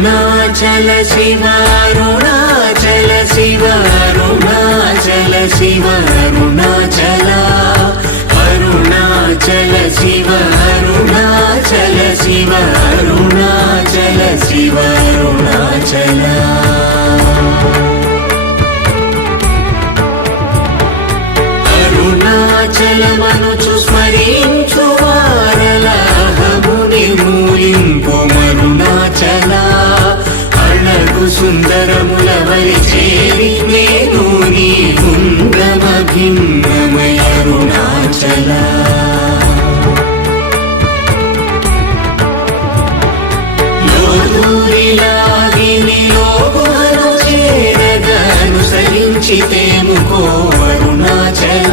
అరుణాచల శివ అరుణాచల శివ అరుణాచల శివ అరుణాచల అరుణాచల శివ అరుణాచల శివ అరుణాచల శివ అరుణాచల అరుణాచలమనుచు స్మరించు వారలహము నిర్మూలింపు మరుణాచల అళగు సుందరముల వలి చేరి నేను నీ గుండమ భిన్నమయ అరుణాచల లోదూరిలాగిని లోగుహను చేరగ అనుసరించితేముకో అరుణాచల